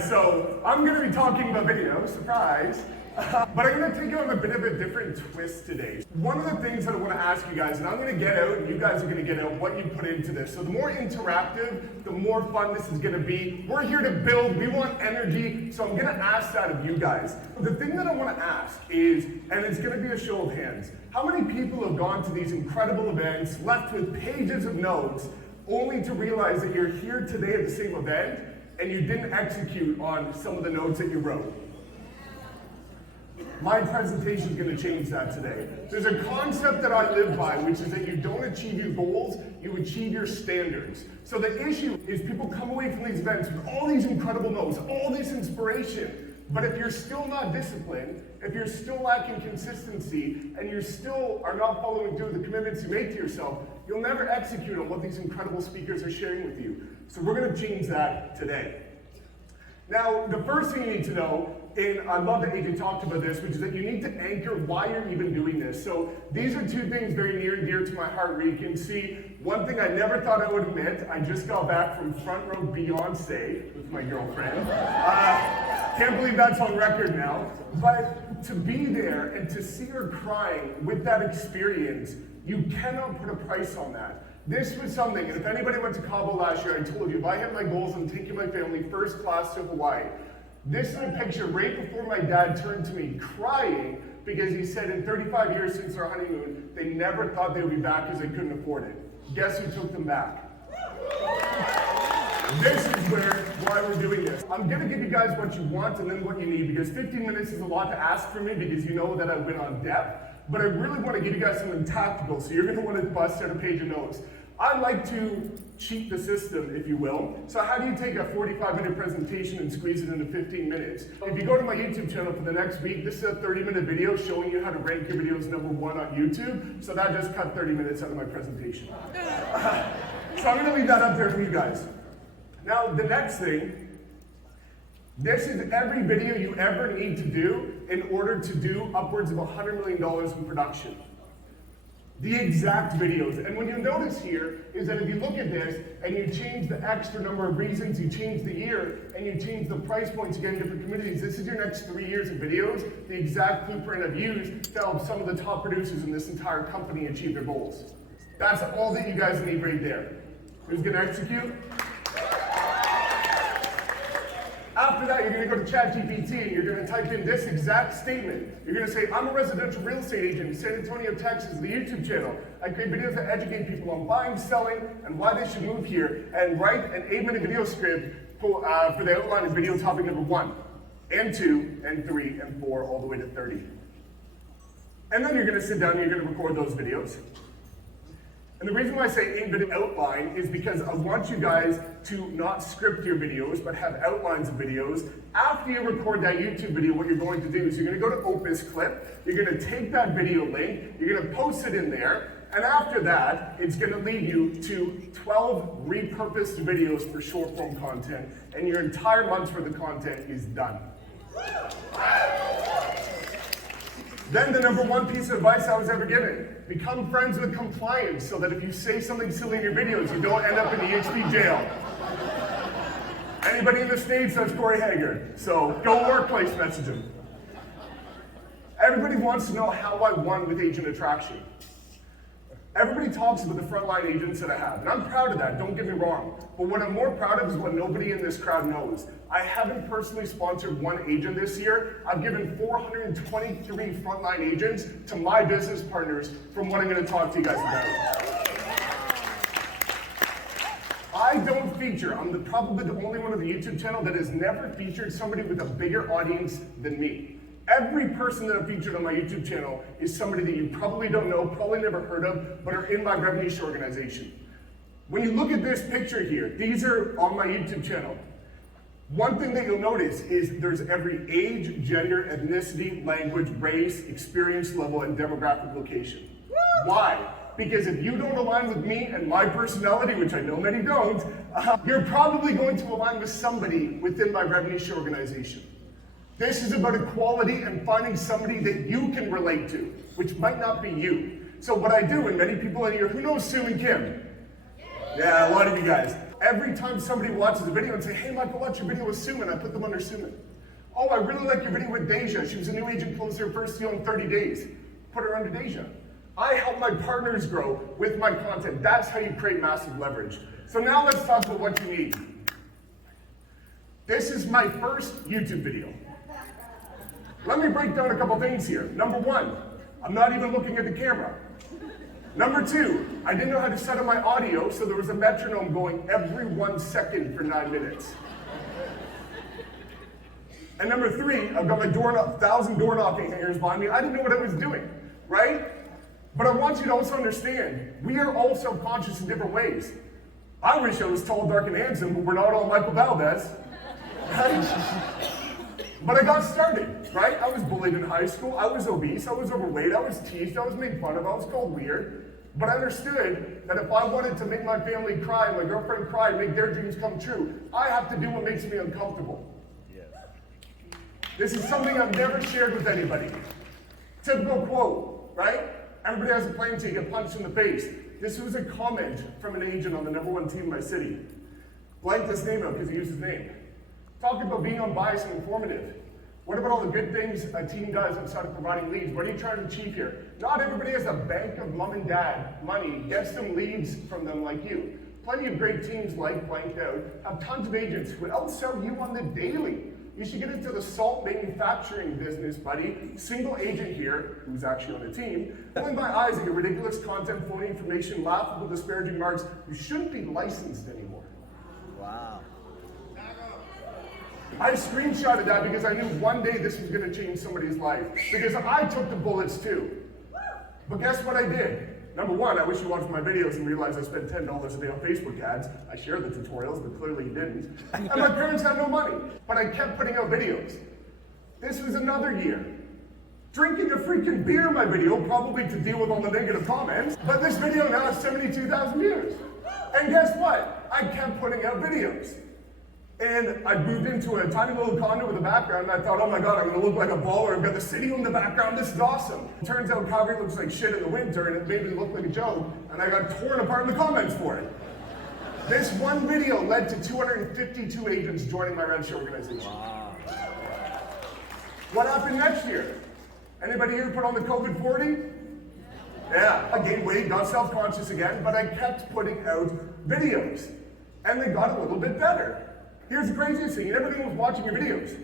guys, so I'm going to be talking about video, surprise, but I'm going to take it on a bit of a different twist today. One of the things that I want to ask you guys, and I'm going to get out, and you guys are going to get out what you put into this. So the more interactive, the more fun this is going to be. We're here to build, we want energy, so I'm going to ask that of you guys. The thing that I want to ask is, and it's going to be a show of hands, how many people have gone to these incredible events, left with pages of notes, only to realize that you're here today at the same event, and you didn't execute on some of the notes that you wrote? My presentation is going to change that today. There's a concept that I live by, which is that you don't achieve your goals, you achieve your standards. So the issue is people come away from these events with all these incredible notes, all this inspiration, but if you're still not disciplined, if you're still lacking consistency, and you still are not following through the commitments you make to yourself, you'll never execute on what these incredible speakers are sharing with you. So we're going to change that today. Now, the first thing you need to know, and I love that Adrian talked about this, which is that you need to anchor why you're even doing this. So these are two things very near and dear to my heart where you can see one thing I never thought I would admit. I just got back from front row Beyonce with my girlfriend. Can't believe that's on record now. But to be there and to see her crying with that experience, you cannot put a price on that. This was something, and if anybody went to Cabo last year, I told you, if I hit my goals, I'm taking my family first class to Hawaii. This is a picture right before my dad turned to me crying because he said in 35 years since our honeymoon, they never thought they would be back because they couldn't afford it. Guess who took them back? This is why we're doing this. I'm gonna give you guys what you want and then what you need, because 15 minutes is a lot to ask for me because you know that I went on depth. But I really want to give you guys something tactical, so you're going to want to bust out a page of notes. I like to cheat the system, if you will. So how do you take a 45-minute presentation and squeeze it into 15 minutes? If you go to my YouTube channel for the next week, this is a 30-minute video showing you how to rank your videos #1 on YouTube. So that just cut 30 minutes out of my presentation. So I'm going to leave that up there for you guys. Now, the next thing, this is every video you ever need to do in order to do upwards of $100 million in production. The exact videos. And when you notice here is that if you look at this and you change the extra number of reasons, you change the year, and you change the price points again in different communities, this is your next 3 years of videos, the exact blueprint I've used to help some of the top producers in this entire company achieve their goals. That's all that you guys need right there. Who's gonna execute? After that, you're going to go to ChatGPT and you're going to type in this exact statement. You're going to say, I'm a residential real estate agent in San Antonio, Texas, the YouTube channel. I create videos that educate people on buying, selling, and why they should move here, and write an 8-minute video script for the outline of video topic #1, and 2, and 3, and 4, all the way to 30. And then you're going to sit down and you're going to record those videos. And the reason why I say 8-minute outline is because I want you guys to not script your videos, but have outlines of videos. After you record that YouTube video, what you're going to do is you're going to go to Opus Clip, you're going to take that video link, you're going to post it in there, and after that, it's going to lead you to 12 repurposed videos for short form content, and your entire month's worth of content is done. Then the #1 piece of advice I was ever given, become friends with compliance so that if you say something silly in your videos, you don't end up in the EHP jail. Anybody in the States, that's Corey Hager. So go workplace message him. Everybody wants to know how I won with agent attraction. Everybody talks about the frontline agents that I have, and I'm proud of that, don't get me wrong. But what I'm more proud of is what nobody in this crowd knows. I haven't personally sponsored one agent this year. I've given 423 frontline agents to my business partners from what I'm going to talk to you guys about. I don't feature, I'm probably the only one on the YouTube channel that has never featured somebody with a bigger audience than me. Every person that I've featured on my YouTube channel is somebody that you probably don't know, probably never heard of, but are in my revenue share organization. When you look at this picture here, these are on my YouTube channel. One thing that you'll notice is there's every age, gender, ethnicity, language, race, experience level, and demographic location. Why? Because if you don't align with me and my personality, which I know many don't, you're probably going to align with somebody within my revenue share organization. This is about equality and finding somebody that you can relate to, which might not be you. So what I do, and many people in here, who knows Sue and Kim? Yeah, a lot of you guys. every time somebody watches a video and say, hey, Michael, watch your video with Suman, I put them under Suman. Oh, I really like your video with Deja. She was a new agent, closed her first deal in 30 days. Put her under Deja. I help my partners grow with my content. That's how you create massive leverage. So now let's talk about what you need. This is my first YouTube video. Let me break down a couple things here. Number one, I'm not even looking at the camera. Number two, I didn't know how to set up my audio, so there was a metronome going every 1 second for 9 minutes. And number three, I've got my 1,000 door knocking hangers behind me. I didn't know what I was doing, right? But I want you to also understand, we are all self-conscious in different ways. I wish I was tall, dark, and handsome, but we're not all Michael Valdez. Right? But I got started, right? I was bullied in high school. I was obese. I was overweight. I was teased. I was made fun of. I was called weird. But I understood that if I wanted to make my family cry, my girlfriend cry, make their dreams come true, I have to do what makes me uncomfortable. Yeah. This is something I've never shared with anybody. Typical quote, right? Everybody has a plan to get punched in the face. This was a comment from an agent on the #1 team in my city. Blank this name out because he used his name. Talking about being unbiased and informative. What about all the good things a team does outside of providing leads? What are you trying to achieve here? Not everybody has a bank of mom and dad money. Get some leads from them like you. Plenty of great teams like Blanked Out have tons of agents who outsell you on the daily. You should get into the salt manufacturing business, buddy. Single agent here, who's actually on the team, pulling my eyes at your ridiculous content, phony information, laughable, disparaging marks. You shouldn't be licensed anymore. Wow. I screenshotted that because I knew one day this was going to change somebody's life. Because I took the bullets too. But guess what I did? Number one, I wish you watched my videos and realized I spent $10 a day on Facebook ads. I shared the tutorials, but clearly you didn't. And my parents had no money, but I kept putting out videos. This was another year. Drinking a freaking beer in my video, probably to deal with all the negative comments, but this video now has 72,000 views. And guess what? I kept putting out videos. And I moved into a tiny little condo with a background, and I thought, oh my God, I'm gonna look like a baller. I've got the city in the background, this is awesome. It turns out Calgary looks like shit in the winter, and it made me look like a joke, and I got torn apart in the comments for it. This one video led to 252 agents joining my Red Show organization. Wow. What happened next year? Anybody here put on the COVID 40? Yeah, I gained weight, got self-conscious again, but I kept putting out videos, and they got a little bit better. Here's the craziest thing, everybody was watching your videos.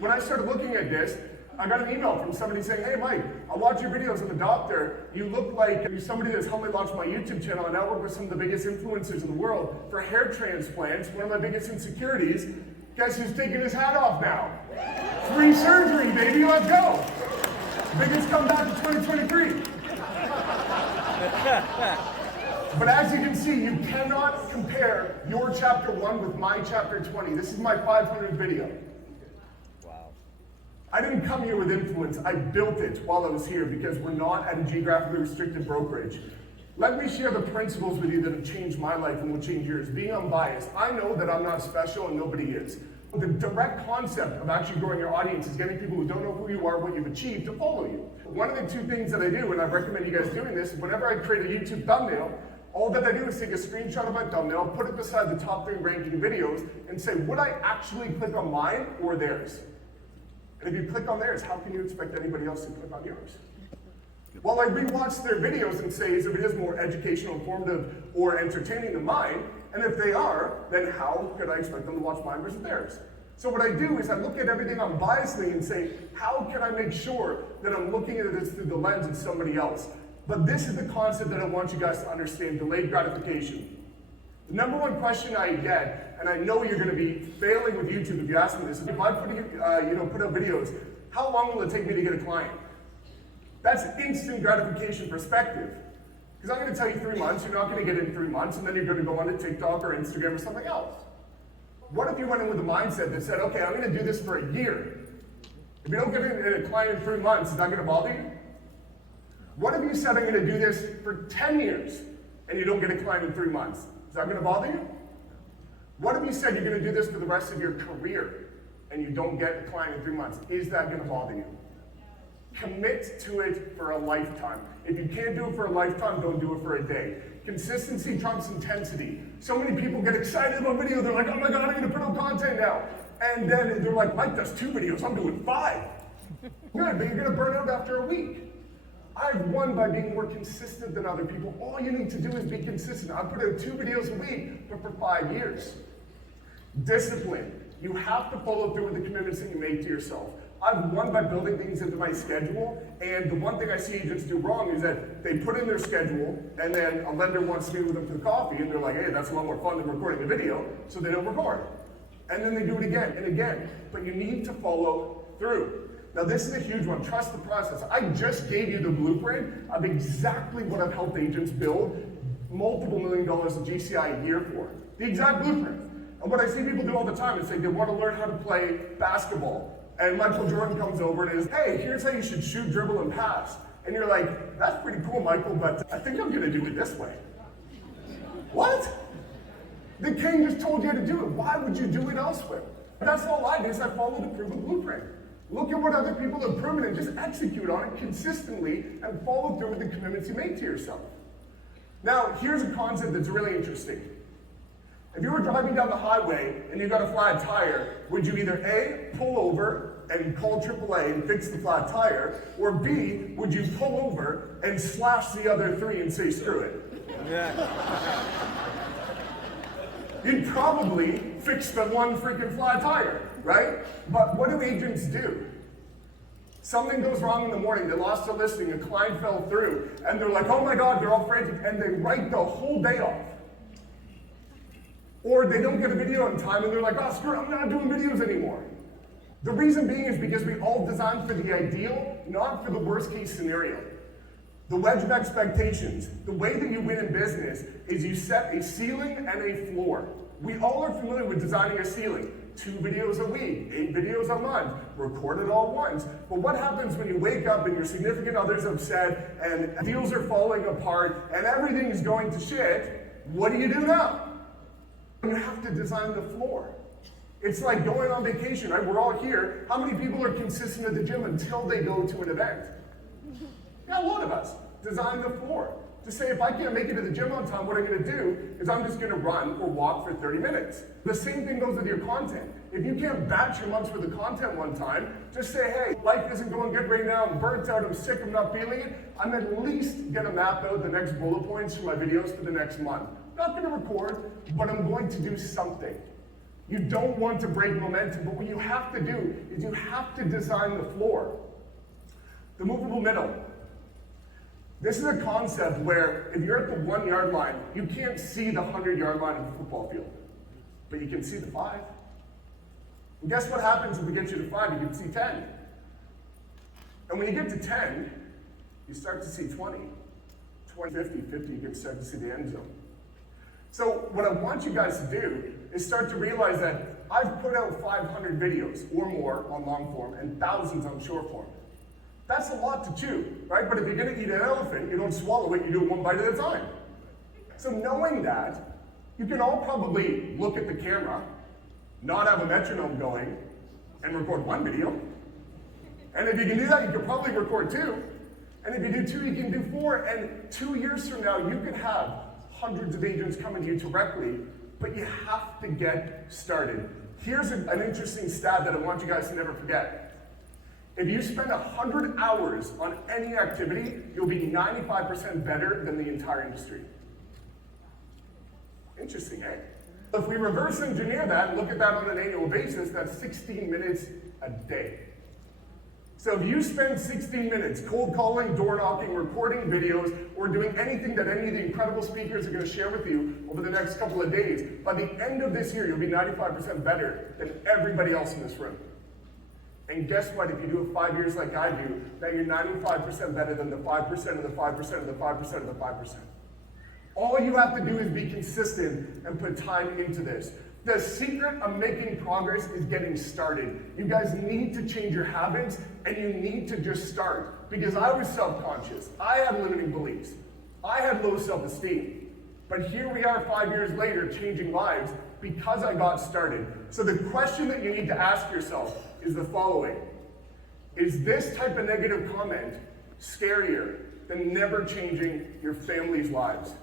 When I started looking at this, I got an email from somebody saying, hey Mike, I watch your videos as a doctor. You look like you're somebody that's helped me launch my YouTube channel, and I work with some of the biggest influencers in the world for hair transplants. One of my biggest insecurities, guess who's taking his hat off now? Free surgery, baby, let's go. Biggest comeback of 2023. But as you can see, you cannot compare your chapter 1 with my chapter 20. This is my 500th video. Wow. I didn't come here with influence. I built it while I was here because we're not at a geographically restricted brokerage. Let me share the principles with you that have changed my life and will change yours. Being unbiased. I know that I'm not special and nobody is. The direct concept of actually growing your audience is getting people who don't know who you are, what you've achieved, to follow you. One of the two things that I do, and I recommend you guys doing this, whenever I create a YouTube thumbnail, all that I do is take a screenshot of my thumbnail, put it beside the top 3 ranking videos, and say, would I actually click on mine or theirs? And if you click on theirs, how can you expect anybody else to click on yours? Well, I rewatch their videos and say, is the videos more educational, informative, or entertaining than mine? And if they are, then how could I expect them to watch mine versus theirs? So what I do is I look at everything unbiasedly and say, how can I make sure that I'm looking at this through the lens of somebody else? But this is the concept that I want you guys to understand, delayed gratification. The number one question I get, and I know you're going to be failing with YouTube if you ask me this, is if I put out videos, how long will it take me to get a client? That's instant gratification perspective. Because I'm going to tell you 3 months, you're not going to get it in 3 months, and then you're going to go on to TikTok or Instagram or something else. What if you went in with a mindset that said, okay, I'm going to do this for a year. If you don't get a client in 3 months, is that going to bother you? What if you said, I'm going to do this for 10 years, and you don't get a client in 3 months? Is that going to bother you? What if you said you're going to do this for the rest of your career, and you don't get a client in 3 months? Is that going to bother you? Commit to it for a lifetime. If you can't do it for a lifetime, don't do it for a day. Consistency trumps intensity. So many people get excited about video, they're like, oh my God, I'm gonna put out content now. And then they're like, Mike does 2 videos, I'm doing 5. Good, but you're gonna burn out after a week. I've won by being more consistent than other people. All you need to do is be consistent. I put out 2 videos a week, but for 5 years. Discipline. You have to follow through with the commitments that you make to yourself. I've won by building things into my schedule, and the one thing I see agents do wrong is that they put in their schedule, and then a lender wants to meet with them for coffee, and they're like, hey, that's a lot more fun than recording the video, so they don't record. And then they do it again and again, but you need to follow through. Now this is a huge one, trust the process. I just gave you the blueprint of exactly what I've helped agents build multiple $1 million of GCI a year for. The exact blueprint. And what I see people do all the time is they want to learn how to play basketball. And Michael Jordan comes over and is, hey, here's how you should shoot, dribble, and pass. And you're like, that's pretty cool, Michael, but I think I'm gonna do it this way. What? The king just told you to do it. Why would you do it elsewhere? That's all I did is I followed a proven blueprint. Look at what other people have proven and just execute on it consistently and follow through with the commitments you make to yourself. Now, here's a concept that's really interesting. If you were driving down the highway and you got a flat tire, would you either A, pull over and call AAA and fix the flat tire, or B, would you pull over and slash the other 3 and say screw it? Yeah. You'd probably fix the one freaking flat tire, right? But what do agents do? Something goes wrong in the morning, they lost a listing, a client fell through, and they're like, oh my God, they're all frantic, and they write the whole day off. Or they don't get a video in time and they're like, oh, screw it, I'm not doing videos anymore. The reason being is because we all designed for the ideal, not for the worst case scenario. The wedge of expectations. The way that you win in business is you set a ceiling and a floor. We all are familiar with designing a ceiling. 2 videos a week, 8 videos a month, record it all once. But what happens when you wake up and your significant other's upset and deals are falling apart and everything is going to shit? What do you do now? You have to design the floor. It's like going on vacation, right? We're all here. How many people are consistent at the gym until they go to an event? Yeah, a lot of us. Design the floor. To say, if I can't make it to the gym on time, what I'm gonna do is I'm just gonna run or walk for 30 minutes. The same thing goes with your content. If you can't batch your months worth of content one time, just say, hey, life isn't going good right now, I'm burnt out, I'm sick, I'm not feeling it. I'm at least gonna map out the next bullet points for my videos for the next month. Not gonna record, but I'm going to do something. You don't want to break momentum, but what you have to do is you have to design the floor. The movable middle. This is a concept where if you're at the 1-yard line, you can't see the 100-yard line of the football field, but you can see the 5. And guess what happens if we get you to 5? You can see 10. And when you get to 10, you start to see 20, 50, you can start to see the end zone. So what I want you guys to do is start to realize that I've put out 500 videos or more on long form and thousands on short form. That's a lot to chew, right? But if you're gonna eat an elephant, you don't swallow it, you do it one bite at a time. So knowing that, you can all probably look at the camera, not have a metronome going, and record 1 video. And if you can do that, you can probably record 2. And if you do 2, you can do 4. And 2 years from now, you could have hundreds of agents coming to you directly, but you have to get started. Here's an interesting stat that I want you guys to never forget. If you spend 100 hours on any activity, you'll be 95% better than the entire industry. Interesting, eh? If we reverse engineer that and look at that on an annual basis, that's 16 minutes a day. So if you spend 16 minutes cold calling, door knocking, recording videos, or doing anything that any of the incredible speakers are going to share with you over the next couple of days, by the end of this year, you'll be 95% better than everybody else in this room. And guess what? If you do it 5 years like I do, now you're 95% better than the 5% of the 5% of the 5% of the 5%. All you have to do is be consistent and put time into this. The secret of making progress is getting started. You guys need to change your habits, and you need to just start. Because I was self-conscious. I had limiting beliefs. I had low self-esteem. But here we are 5 years later, changing lives because I got started. So the question that you need to ask yourself is the following. is this type of negative comment scarier than never changing your family's lives?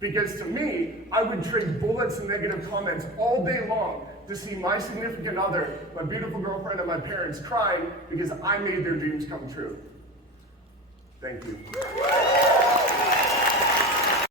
Because to me, I would trade bullets and negative comments all day long to see my significant other, my beautiful girlfriend, and my parents crying because I made their dreams come true. Thank you.